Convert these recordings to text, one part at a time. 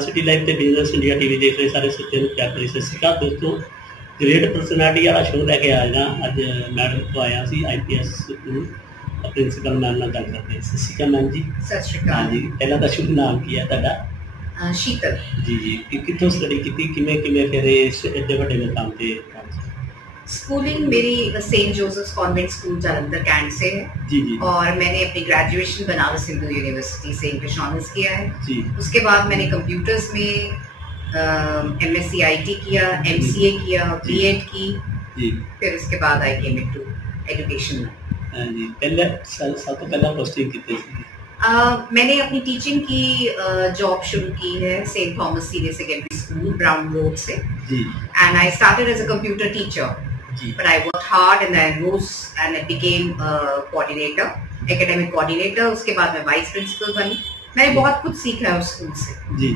City live ਤੇ business India TV ਦੇਖ ਰਹੇ ਸਾਰੇ ਸੱਜਣ ਨੂੰ ਪਿਆਰ ਭਰੀ ਸਤਿ ਸ਼੍ਰੀ ਅਕਾਲ ਦੋਸਤੋ। ਗ੍ਰੇਟ ਪਰਸਨੈਲਿਟੀ ਵਾਲਾ ਸ਼ੋਅ ਲੈ ਕੇ ਆਇਆ ਅੱਜ ਮੈਡਮ ਤੋਂ ਆਇਆ ਸੀ IPS ਸਕੂਲ ਪ੍ਰਿੰਸੀਪਲ ਮੈਮ ਨਾਲ ਗੱਲ ਕਰਦੇ ਹਾਂ। ਸਤਿ ਸ਼੍ਰੀ ਅਕਾਲ ਮੈਮ ਜੀ। ਸਤਿ ਸ਼੍ਰੀ ਅਕਾਲ ਜੀ। ਪਹਿਲਾਂ ਤਾਂ ਸ਼ੁਭ ਨਾਮ ਕੀ ਹੈ ਤੁਹਾਡਾ? शीतल जी जी। कितों स्टडी की किमें फिर एडे वड्डे मुकाम पे? स्कूलिंग मेरी saint Joseph convent school Jalandhar cantt से है जी जी। और मैंने अपनी ग्रेजुएशन बनारस हिंदू यूनिवर्सिटी से इंग्लिश ऑनर्स किया है जी। उसके बाद मैंने कंप्यूटर्स में MSc IT किया, MCA किया, B.Ed की जी। फिर उसके बाद आई केम इनटू एजुकेशन में। जी। पहले सब तो पहला पोस्टिंग कितने थी? मैंने अपनी टीचिंग की जॉब शुरू की है Saint Thomas senior secondary school Brown road से and I started as a computer teacher but I work hard and I rose and I became coordinator, academic coordinator. उसके बाद मैं वाइस प्रिंसिपल बनी। मैंने बहुत कुछ सीखा है उस स्कूल से जी।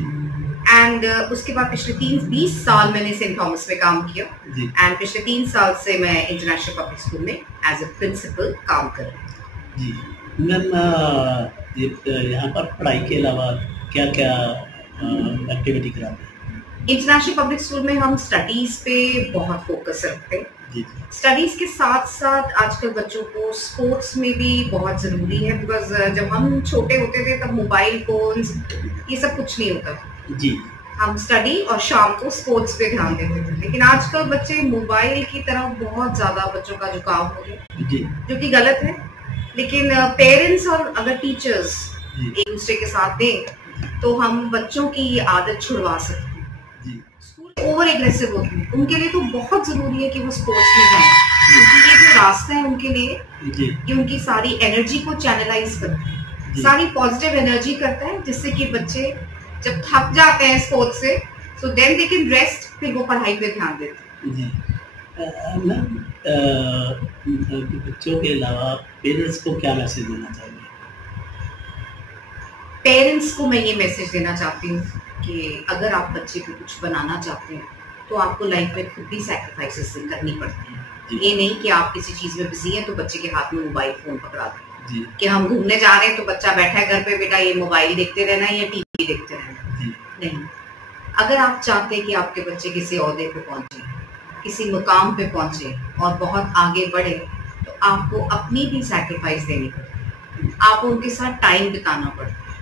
एंड उसके बाद पिछले 20 साल मैंने सेंट थॉमस में काम किया एंड पिछले 3 साल से मैं इंटरनेशनल पब्लिक स्कूल में एज अ प्रिंसिपल काम कर रही हूँ जी। मैम यहाँ पर पढ़ाई के अलावा क्या क्या एक्टिविटी कराते हैं? इंटरनेशनल पब्लिक स्कूल में हम स्टडीज पे बहुत फोकस रखते हैं। स्टडीज के साथ साथ आजकल बच्चों को स्पोर्ट्स में भी बहुत ज़रूरी है बिकॉज जब हम छोटे होते थे तब मोबाइल फोन्स ये सब कुछ नहीं होता था जी। हम स्टडी और शाम को स्पोर्ट्स पे ध्यान देते थे, लेकिन आजकल बच्चे मोबाइल की तरफ बहुत ज़्यादा बच्चों का झुकाव हो गया जो कि गलत है। लेकिन पेरेंट्स और अगर टीचर्स एक दूसरे के साथ दें तो हम बच्चों की ये आदत छुड़वा सकते हैं। स्कूल ओवर एग्रेसिव होते हैं, उनके लिए तो बहुत जरूरी है कि वो स्पोर्ट्स में जाएं क्योंकि ये जो रास्ता है उनके लिए ये उनकी सारी एनर्जी को चैनलाइज करता है, सारी पॉजिटिव एनर्जी करता है जिससे कि बच्चे जब थक जाते हैं स्पोर्ट्स से so then they can rest, फिर वो पढ़ाई पे ध्यान देते हैं। बच्चों के अलावा पेरेंट्स को क्या मैसेज देना चाहिए? पेरेंट्स को मैं ये मैसेज देना चाहती हूँ कि अगर आप बच्चे को कुछ बनाना चाहते हैं तो आपको लाइफ में खुद भी सैक्रिफाइसेस करनी पड़ती है। ये नहीं कि आप किसी चीज में बिजी हैं तो बच्चे के हाथ में मोबाइल फोन पकड़ा दें कि हम घूमने जा रहे हैं तो बच्चा बैठा है घर पे, बेटा ये मोबाइल देखते रहना है या टीवी देखते रहना। नहीं, अगर आप चाहते हैं कि आपके बच्चे किसी ओहदे पे पहुंचे, किसी मुकाम पे पहुंचे और बहुत आगे बढ़े तो आपको अपनी भी सैक्रिफाइस देनी पड़ती है, आपको उनके साथ टाइम बिताना पड़ता है,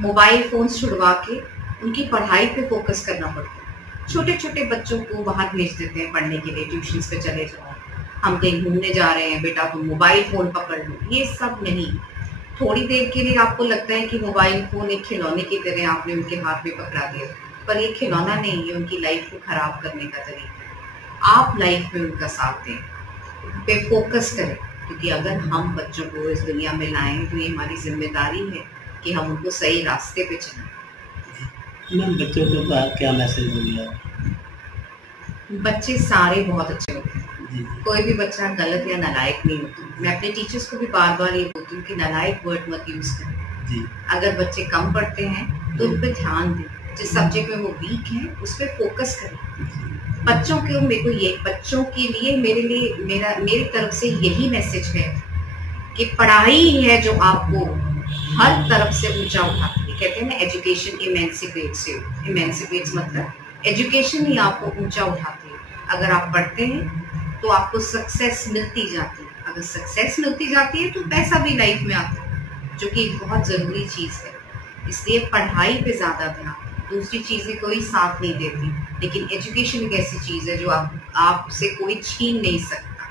मोबाइल फोन्स छुड़वा के उनकी पढ़ाई पे फोकस करना पड़ता है। छोटे छोटे बच्चों को बाहर भेज देते हैं पढ़ने के लिए, ट्यूशन्स पे चले जाओ, हम कहीं घूमने जा रहे हैं बेटा तुम मोबाइल फोन पकड़ लो, ये सब नहीं। थोड़ी देर के लिए आपको लगता है कि मोबाइल फोन एक खिलौने की तरह आपने उनके हाथ में पकड़ा दिया, पर ये खिलौना नहीं है, उनकी लाइफ को खराब करने का तरीका। आप लाइफ में उनका साथ दें, उन पे फोकस करें क्योंकि अगर हम बच्चों को इस दुनिया में लाएं तो ये हमारी जिम्मेदारी है कि हम उनको सही रास्ते पे चलाएं। बच्चों को क्या मैसेज दूंगा? बच्चे सारे बहुत अच्छे होते हैं, कोई भी बच्चा गलत या नालायक नहीं होता। मैं अपने टीचर्स को भी बार बार ये बोलती हूँ कि नालायक वर्ड मत यूज करें। अगर बच्चे कम पढ़ते हैं तो उन पर ध्यान दें, जिस सब्जेक्ट में वो वीक है उस पर फोकस करें। बच्चों के लिए मेरी तरफ से यही मैसेज है कि पढ़ाई है जो आपको हर तरफ से ऊंचा उठाती है। कहते हैं ना एजुकेशन इमेंसिपेट्स यू, इमेंसिपेट्स मतलब एजुकेशन ही आपको ऊंचा उठाती है। अगर आप पढ़ते हैं तो आपको सक्सेस मिलती जाती है, अगर सक्सेस मिलती जाती है तो पैसा भी लाइफ में आता है जो कि एक बहुत ज़रूरी चीज़ है। इसलिए पढ़ाई पे ज़्यादा ध्यान, दूसरी चीज़ें कोई साथ नहीं देती, लेकिन एजुकेशन एक ऐसी चीज़ है जो आपसे कोई छीन नहीं सकता।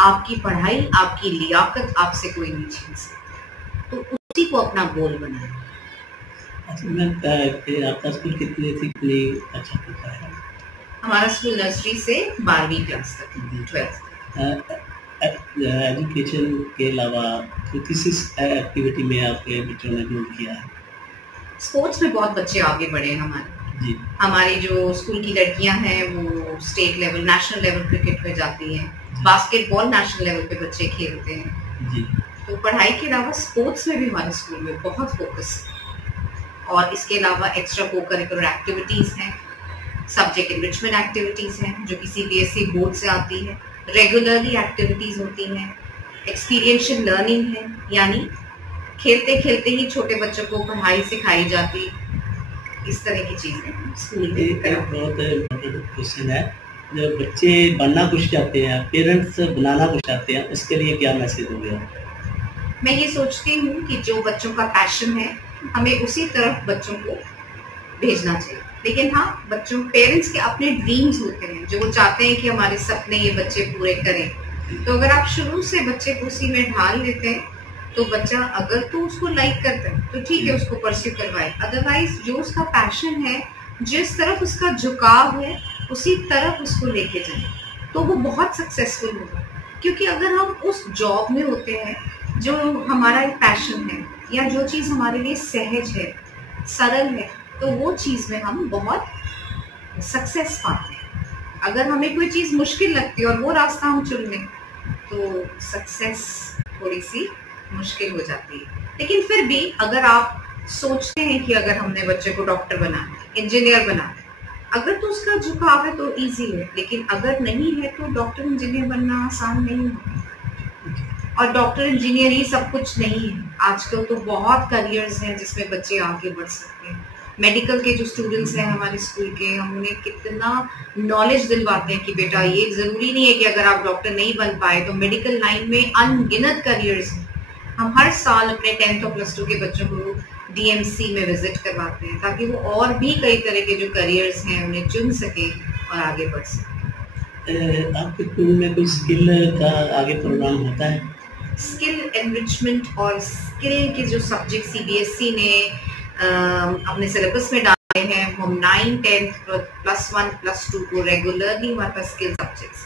आपकी पढ़ाई, आपकी लियाकत आपसे कोई नहीं छीन सकता, तो उसी को अपना गोल बनाएं। अच्छा मैम, आपका स्कूल कितनी अच्छा होता है? हमारा स्कूल नर्सरी से 12वीं क्लास तक, 12th। एजुकेशन के अलावा किस एक्टिविटी में आपके बच्चों ने जोड़ किया है? स्पोर्ट्स में बहुत बच्चे आगे बढ़े हैं हमारे जी। हमारी जो स्कूल की लड़कियां हैं वो state level, national level cricket पे जाती हैं, बास्केटबॉल नेशनल लेवल पे बच्चे खेलते हैं जी। तो पढ़ाई के अलावा स्पोर्ट्स में भी हमारे स्कूल में बहुत फोकस है और इसके अलावा एक्स्ट्रा को करिकुलर एक्टिविटीज़ हैं, सब्जेक्ट इनरिचमेंट एक्टिविटीज़ हैं जो कि CBSE बोर्ड से आती है, रेगुलरली एक्टिविटीज़ होती हैं, एक्सपीरियंशियल लर्निंग है, यानी खेलते खेलते ही छोटे बच्चों को पढ़ाई सिखाई जाती, इस तरह की चीज़ें स्कूल में एक बहुत इम्पोर्टेंट क्वेश्चन है, जो बच्चे बनना कुछ चाहते हैं, पेरेंट्स बनाना कुछ चाहते हैं, उसके लिए क्या मैसेज होगा? मैं ये सोचती हूँ कि जो बच्चों का पैशन है हमें उसी तरफ बच्चों को भेजना चाहिए। लेकिन हाँ, बच्चों पेरेंट्स के अपने ड्रीम्स होते हैं जो वो चाहते हैं कि हमारे सपने ये बच्चे पूरे करें। तो अगर आप शुरू से बच्चे को उसी में ढाल लेते हैं तो बच्चा अगर तो उसको लाइक करता है तो ठीक है, उसको परस्यू करवाए। अदरवाइज जो उसका पैशन है, जिस तरफ उसका झुकाव है, उसी तरफ उसको लेके जाए तो वो बहुत सक्सेसफुल होगा। क्योंकि अगर हम उस जॉब में होते हैं जो हमारा एक पैशन है या जो चीज़ हमारे लिए सहज है, सरल है, तो वो चीज़ में हम बहुत सक्सेस पाते हैं। अगर हमें कोई चीज़ मुश्किल लगती है और वो रास्ता हम चुन लें तो सक्सेस थोड़ी सी मुश्किल हो जाती है। लेकिन फिर भी अगर आप सोचते हैं कि अगर हमने बच्चे को डॉक्टर बनाना है, इंजीनियर बनाना है, अगर तो उसका झुकाव है तो इजी है। लेकिन अगर नहीं है तो डॉक्टर इंजीनियर बनना आसान नहीं है। और डॉक्टर इंजीनियर ही सब कुछ नहीं है, आजकल तो बहुत करियर्स हैं जिसमें बच्चे आगे बढ़ सकते हैं। मेडिकल के जो स्टूडेंट्स हैं हमारे स्कूल के, हम उन्हें कितना नॉलेज दिलवाते हैं कि बेटा ये ज़रूरी नहीं है कि अगर आप डॉक्टर नहीं बन पाए तो मेडिकल लाइन में अनगिनत करियर्स हैं। हम हर साल अपने 10th और +2 के बच्चों को DMC में विजिट करवाते हैं ताकि वो और भी कई तरह के जो करियर्स हैं उन्हें चुन सके और आगे बढ़ सके। आपके स्कूल में कोई स्किल का आगे प्रोग्राम होता है? स्किल एनरिचमेंट और स्किल के जो सब्जेक्ट CBSE ने अपने सिलेबस में डाले हैं, हम 9, 10th, +1, +2 को रेगुलरली हमारे पास स्किल सब्जेक्ट्स।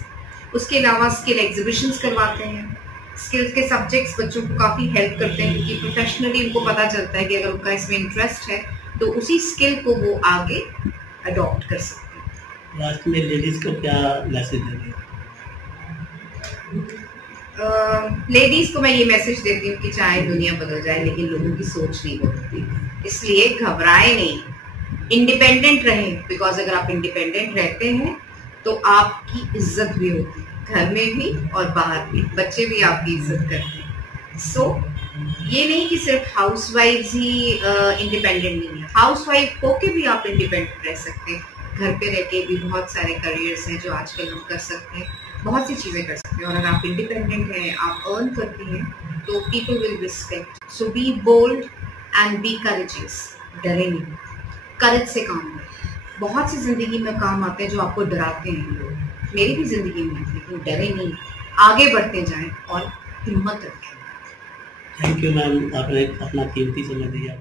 उसके अलावा स्किल एग्जीबिशंस करवाते हैं। स्किल्स के सब्जेक्ट्स बच्चों को काफ़ी हेल्प करते हैं क्योंकि प्रोफेशनली उनको पता चलता है कि अगर उनका इसमें इंटरेस्ट है तो उसी स्किल को वो आगे अडॉप्ट कर सकते हैं। लास्ट में लेडीज़ को क्या मैसेज देंगे? लेडीज़ को मैं ये मैसेज देती हूँ कि चाहे दुनिया बदल जाए लेकिन लोगों की सोच नहीं बदलती, इसलिए घबराए नहीं, इंडिपेंडेंट रहें। बिकॉज अगर आप इंडिपेंडेंट रहते हैं तो आपकी इज्जत भी होती है, घर में भी और बाहर भी, बच्चे भी आपकी इज्जत करते हैं। सो ये नहीं कि सिर्फ हाउसवाइफ्स ही इंडिपेंडेंट नहीं है, हाउसवाइफ होके भी आप इंडिपेंडेंट रह सकते हैं। घर पे रह के भी बहुत सारे करियर्स हैं जो आजकल हम कर सकते हैं, बहुत सी चीज़ें कर सकते हैं। और अगर आप इंडिपेंडेंट हैं, आप अर्न करती हैं तो people will respect. So be bold and be courageous, डरे नहीं, करेज से काम लें। बहुत सी ज़िंदगी में काम आते हैं जो आपको डराते हैं लोग, मेरी भी ज़िंदगी में, लेकिन डरे नहीं, आगे बढ़ते जाएं और हिम्मत रखें। थैंक यू मैम, आपने अपना कीमती समय दिया।